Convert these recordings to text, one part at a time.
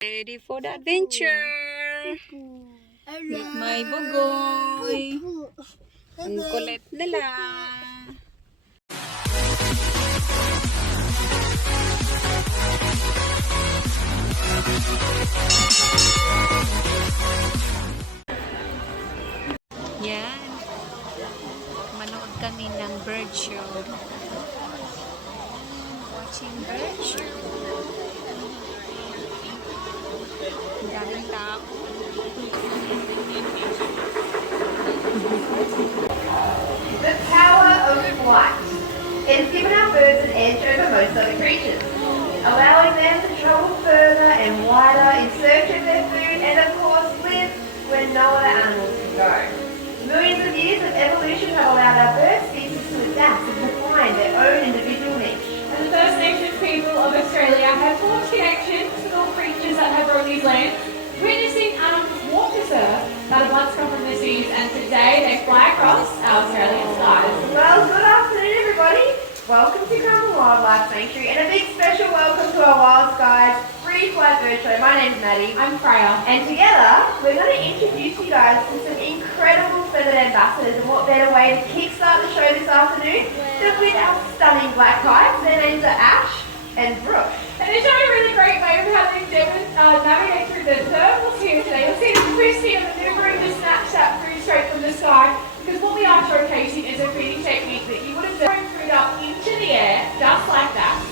Ready for the adventure! With my bugoy! Ang kulit nila! Yan. Manood kami ng bird show. Watching bird show. Ang daming tao. The power of flight. It has given our birds an edge over most other creatures, allowing them to travel further and wider in search of their food and of course live where no other animals can go. Millions of years of evolution have allowed our bird species to adapt and define their own individual niche. And the First Nations people of Australia have forged connections with all creatures that have roamed these lands, witnessing animals walk this earth that have once come from the seas, and today they fly across our Australian skies. Well, good afternoon everybody. Welcome to Currumbin Wildlife Sanctuary and a big special welcome to our Wildskies free flight bird show. My name's Maddie. I'm Freya. And together we're going to introduce you guys to some incredible feathered ambassadors, and what better way to kickstart the show this afternoon than with our stunning black kites. Their names are Ash and Brooke. And they're showing a really great way of having them navigate through the purples here today. You'll see them twisting and maneuvering to snatch that food straight from the sky, because what we are showcasing is a feeding technique that you would have thrown food up into the air, just like that.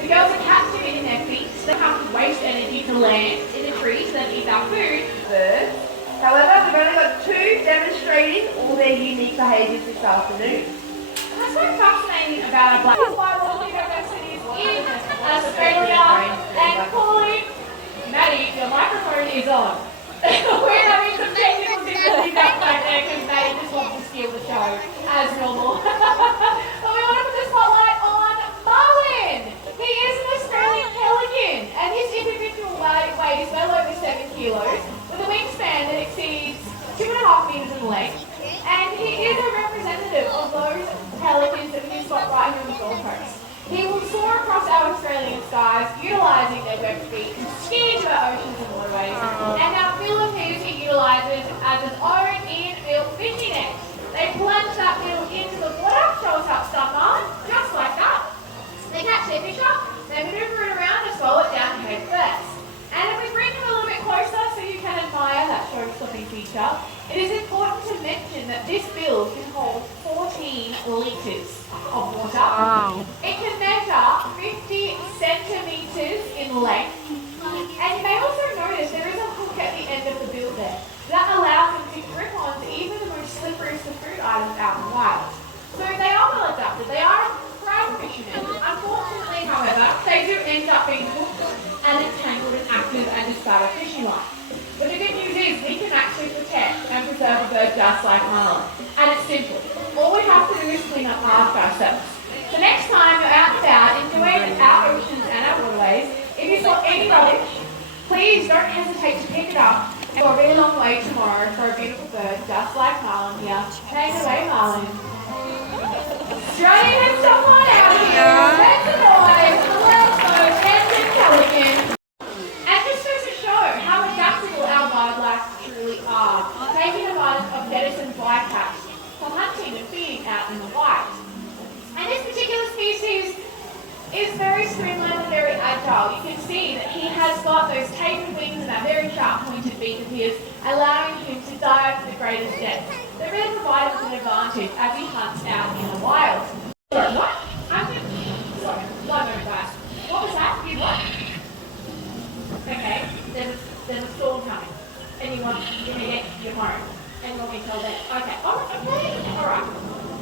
The girls are catching it in their feet, so they have to waste energy to land in the trees and then eat that food. Birds. However, we've only got two demonstrating all their unique behaviours this afternoon. And that's so fascinating about our black biological universities in Australia. And calling Maddie, your microphone is on. We're having some technical difficulties back there because Maddie just wants to steal the show as normal. But we want to put the spotlight on Marlin. He is an Australian pelican, and his individual weight is well over 7 kilos, with a wingspan that exceeds 2.5 meters in length. And he is a representative of those pelicans that we can spot right here on the Gold Coast. He will soar across our Australian skies, utilising their webbed feet to ski into our oceans and waterways. And our Philippines he utilises as his own in-built fishing net. They plunge that bill into the water, show us how it's done, Marlin, just like that. They catch their fish up, they manoeuvre it around and swallow it down head first. And if we bring them a little bit closer so you can admire that show-stopping feature, it is important to mention that this bill can hold 14 litres of water. Wow. It can measure 50 centimetres in length. And you may also notice there is a hook at the end of the bill there that allows them to grip on to even the most slipperiest of food items out in the wild. So they are well adapted. They are proud fishermen. Unfortunately, however, they do end up being hooked and entangled in active and discarded fishing line. But the good news is we can actually protect and preserve a bird just like Marlin. And it's simple. All we have to do is clean up after ourselves. So next time you're out and about enjoying our oceans and our waterways, if you saw any rubbish, please don't hesitate to pick it up and go a really long way tomorrow for a beautiful bird just like Marlin here. Take it away, Marlin. Australia has someone out here. That's the boys, the world's most handsome pelican. And just goes to show how adaptable our wildlife truly are, taking advantage of Denison bycatch for hunting and feeding out in the wild. And this particular species is very streamlined and very agile. You can see that he has got those tapered wings and that very sharp pointed beak of his, allowing him to dive to the greatest depth. That really provides us an advantage as he hunts out in the wild. Sorry, what? Sorry, one moment guys. What was that? You what? Okay, there's a storm coming. And you want to get your home. And you want me to tell them. Okay, alright.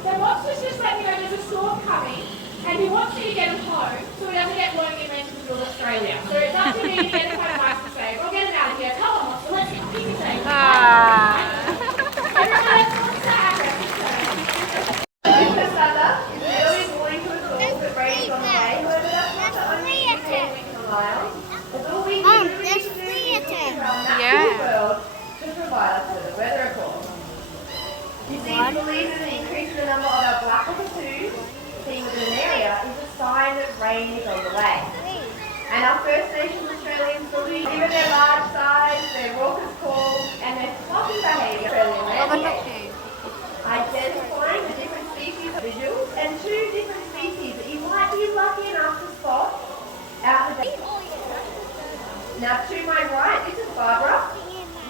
So Lobster's just letting you know there's a storm coming, and he wants you to get him home so he doesn't get blown again into the middle of Australia. So it's up to me to get him home nice and safe. We'll get him out of here. Come on, Lobster, let's get him safe. Everyone, let's go to our breakfast. The Sutter is early morning to a call that rains on the way. However, that's not the only thing we can rely on. As all we can do is to our natural world to provide us with a weather report. You see, we believe that an increase in the number of our black cockatoos seen within an area is a sign that rain is on the way. And our First Nations Australia friendly and silly. Given their large size, their raucous calls, and their fluffy behaviour, Australian landscape. Identifying the different species of visuals and two different species that you might be lucky enough to spot out the day. Now to my right, this is Barbara,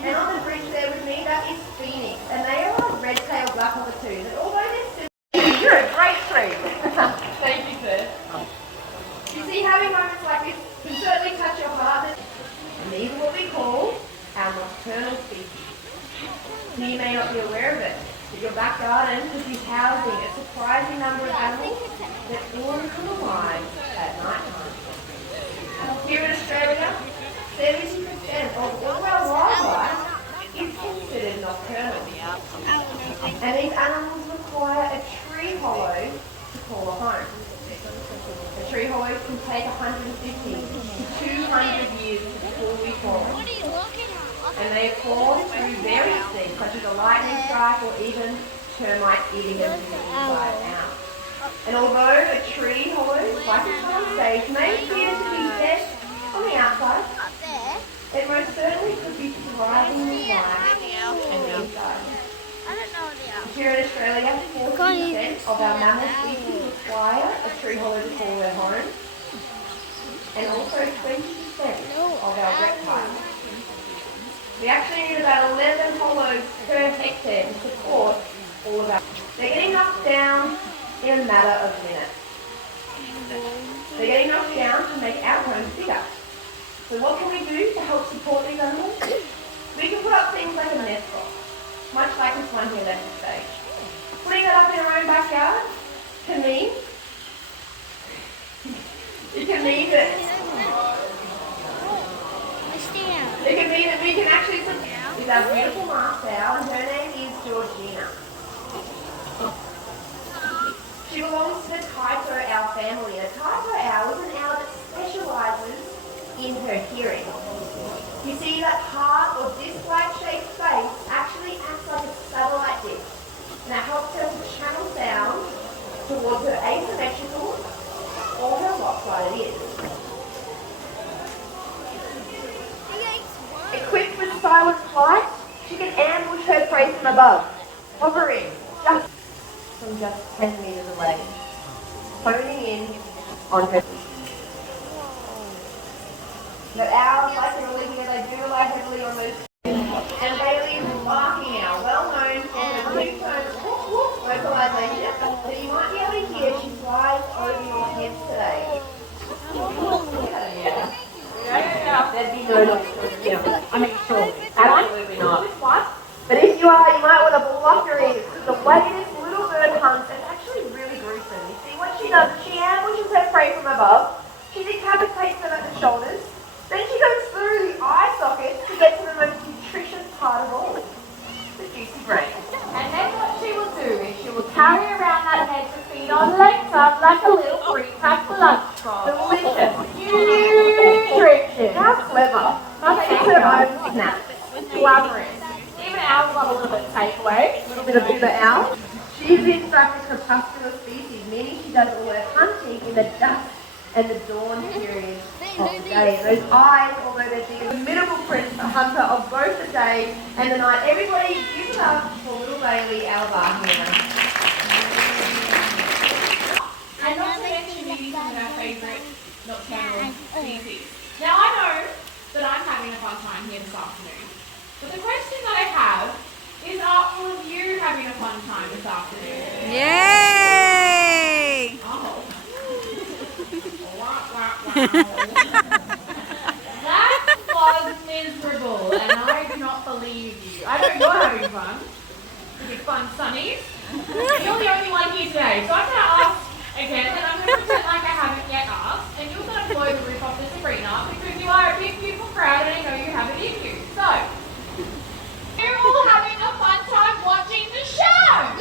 and on the bridge there with me, that is Phoenix, and they are a red-tailed black cockatoos, and although they're silly, you're a great tree. Thank you, sir. You see, having moments like this can certainly touch your heart, and these are what we call our nocturnal species. Now, you may not be aware of it, but your back garden could be housing a surprising number of animals that all come alive at night time. Here in Australia, 70% of all our wildlife is considered nocturnal. And these animals require a tree hollow to call a home. The tree hollows can take 150 to 200 years to fully form. And they form through various things, such as a lightning strike or even termites eating them inside out. And although a tree hollow, like it's on stage, may appear to be dead on the outside, it most certainly could be thriving in life on the inside. Here in Australia, 40% of our mammal species require a tree hollow to call their home, and also 20% of our reptiles. We actually need about 11 hollows per hectare to support all of our. They're getting knocked down in a matter of minutes. They're getting knocked down to make our homes bigger. So what can we do to help support these animals? We can put up things like a nest box, much like this one here left the stage. Putting that up in our own backyard can mean that we can actually is our beautiful masked owl, and her name is Georgina. She belongs to the Tyto owl family. A Tyto owl is an owl that specialises in her hearing. You see, that heart or disc-like shaped face actually acts like a satellite disc, and that helps her to channel sound towards her asymmetrical or her lopsided ears. Equipped with silent flight, she can ambush her prey from above, hovering from just 10 metres away, honing in on her. The owls, like the Olivia, they do rely heavily on those. And Bailey is a barking owl, well known for her two-tone vocalisation that you might be able to hear. She flies over your heads today. There'd be no noise. I mean, sure. Absolutely not. But if you are, you might want to block your ears, because the way this little bird hunts is actually really gruesome. You see what she does is she ambushes her prey from above, she decapitates them at the shoulders, then she goes through the eye sockets to get to the most nutritious part of all, the juicy brain. And then what she will do is she will carry around that head to feed on later like a little pre-packed lunch box. Delicious, nutritious. How clever. Nothing to her own snack. Glamorous. Even owls love a little bit of takeaway. A little bit of Uber owl. She is in fact a crepuscular species, meaning she does all her hunting in the dusk and the dawn period of the day. Those eyes, although they're big, formidable prince, a hunter of both the day and the night. Everybody give it up for little Bailey, our bar here. And not to mention these are our favourite nocturnal species. Now I know that I'm having a fun time here this afternoon, but the question that I have is, are all of you having a fun time this afternoon? Yay! Oh. That was miserable, and I do not believe you. I know you're having fun. Big fun sunnies. You're the only one here today, so I'm going to ask again, and I'm going to pretend like I haven't yet asked, and you're going to blow the roof off this arena because you are a big, beautiful crowd, and I know you have it in you. So, you're all having a fun time watching the show.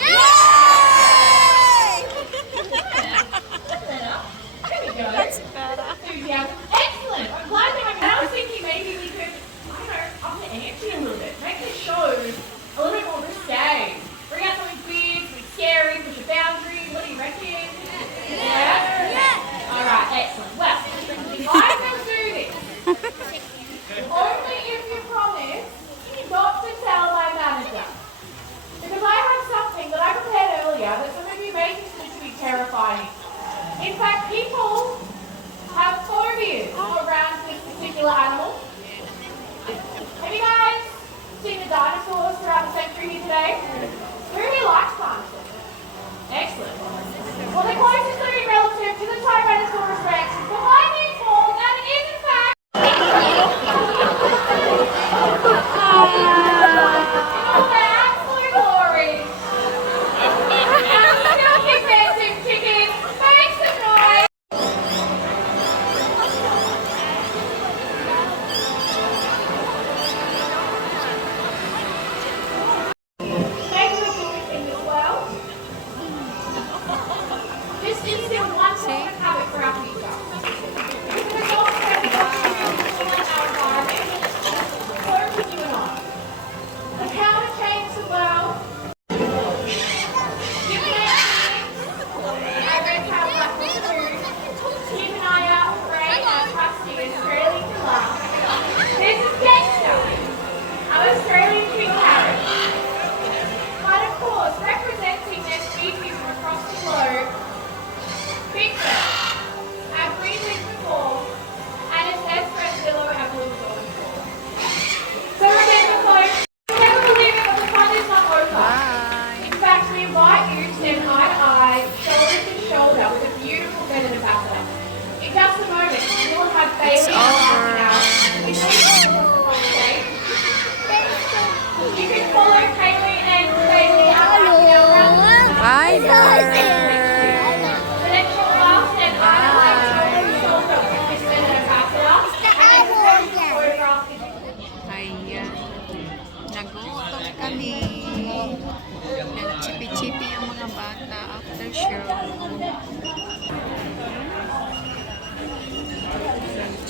That's better. Enthusiasm. Excellent. I'm glad that I was thinking maybe we could, I don't know, up the ante a little bit. Make this show a little bit more risque. Bring out something big, something scary, push a boundary. What do you reckon? Yeah? All right, excellent. Well, if I can do this,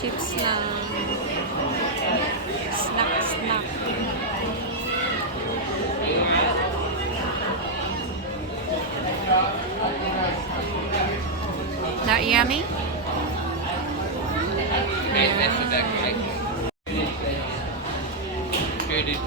Chips lang. Snack, snack. Not yummy? Good,